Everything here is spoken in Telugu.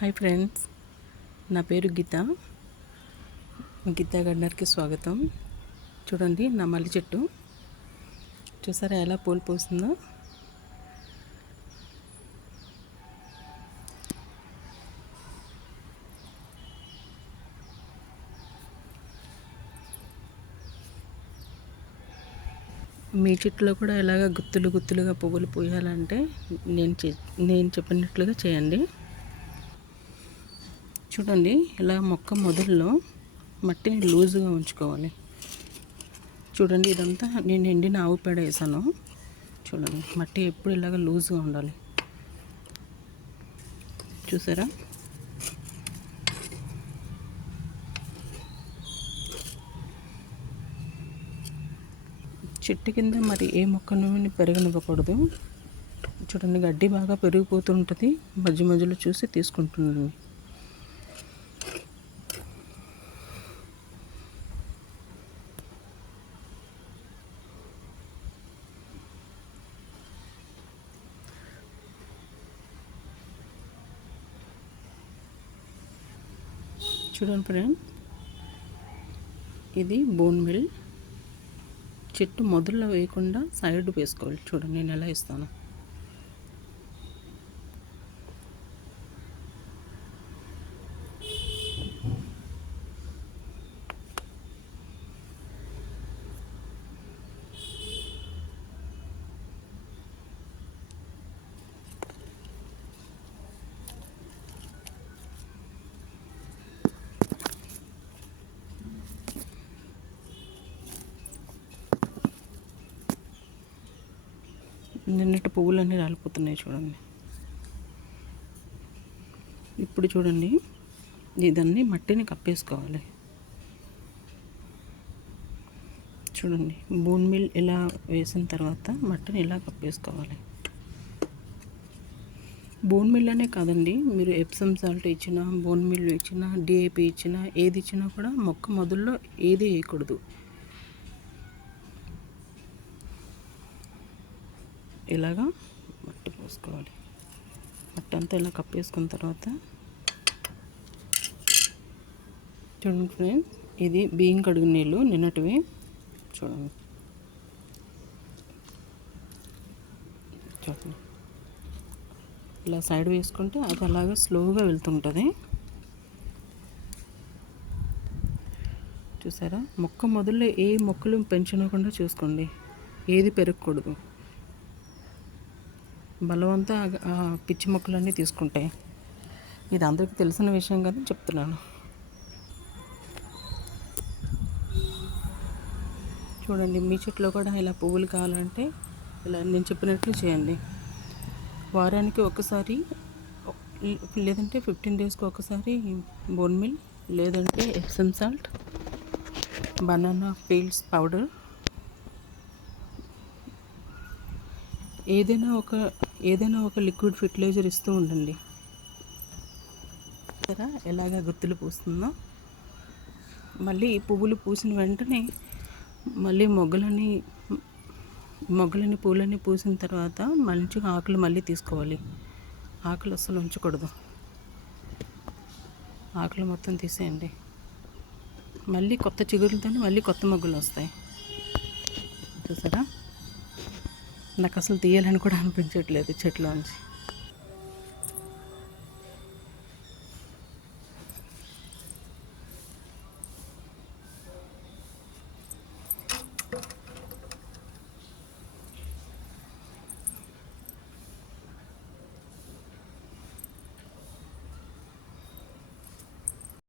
హాయ్ ఫ్రెండ్స్, నా పేరు గీతా గార్డెనర్కి స్వాగతం. చూడండి, నా మల్లి చెట్టు చూసారా ఎలా పూలు పూస్తుందో. మీ చెట్టులో కూడా ఎలాగ గుత్తులుగా పువ్వులు పూయాలంటే నేను చెప్పినట్లుగా చేయండి. చూడండి, ఇలా మొక్క మొదల్లో మట్టిని లూజుగా ఉంచుకోవాలి. చూడండి, ఇదంతా నేను ఎండిన ఆవు పేడ వేసాను. చూడండి, మట్టి ఎప్పుడు ఇలాగ లూజ్గా ఉండాలి. చూసారా? చెట్టు కింద మరి ఏ మొక్కను పెరగనివ్వకూడదు. చూడండి, గడ్డి బాగా పెరిగిపోతుంటుంది. మధ్యలో చూసి తీసుకుంటుంది. చూడండి ఫ్రెండ్, ఇది బోన్ మిల్. చెట్టు మొదల్లో వేయకుండా సైడ్ వేసుకోవాలి. చూడండి, నేను ఎలా ఇస్తాను. నిన్నటి పువ్వులన్నీ రాలిపోతున్నాయి. చూడండి, ఇప్పుడు చూడండి, ఇదన్నీ మట్టిని కప్పేసుకోవాలి. చూడండి, బోన్ మిల్ ఇలా వేసిన తర్వాత మట్టిని ఇలా కప్పేసుకోవాలి. బోన్ మిల్ అనే కాదండి, మీరు ఎప్సమ్ సాల్ట్ ఇచ్చినా, బోన్ మిల్ ఇచ్చినా, డిఏపి ఇచ్చినా, ఏది ఇచ్చినా కూడా మొక్క మొదల్లో ఏది వేయకూడదు. ఇలాగా మట్టి పోసుకోవాలి. మట్టి అంతా ఇలా కప్పేసుకున్న తర్వాత చూడండి ఫ్రెండ్స్, ఇది బియ్యం కడుగు నీళ్ళు నిన్నటివి. చూడండి, ఇలా సైడ్ వేసుకుంటే అది అలాగా స్లోగా వెళ్తుంటుంది. చూసారా? మొక్క మొదల్లో ఏ మొక్కలు పెంచకుండా చూసుకోండి, ఏది పెరగకూడదు. బలవంతా పిచ్చి మొక్కలన్నీ తీసుకుంటాయి. ఇది అందరికీ తెలిసిన విషయం కదా, చెప్తున్నాను. చూడండి, మీ చెట్లో కూడా ఇలా పువ్వులు కావాలంటే ఇలా నేను చెప్పినట్లు చేయండి. వారానికి ఒకసారి, లేదంటే 15 డేస్కి ఒకసారి బోన్ మిల్, లేదంటే Epsom salt, banana peels powder, ఏదైనా ఒక లిక్విడ్ ఫెర్టిలైజర్ ఇస్తూ ఉండండి. సరే, ఎలాగ గుత్తులు పూస్తుందో. మళ్ళీ ఈ పువ్వులు పూసిన వెంటనే మళ్ళీ మొగ్గలని పూలని పూసిన తర్వాత మంచిగా ఆకులు మళ్ళీ తీసుకోవాలి. ఆకులు అస్సలు ఉంచకూడదు. ఆకులు మొత్తం తీసేయండి. మళ్ళీ కొత్త చిగురులతో మళ్ళీ కొత్త మొగ్గలు వస్తాయి. చూసారా? నాకు అసలు తీయాలని కూడా అనిపించట్లేదు చెట్లోంచి.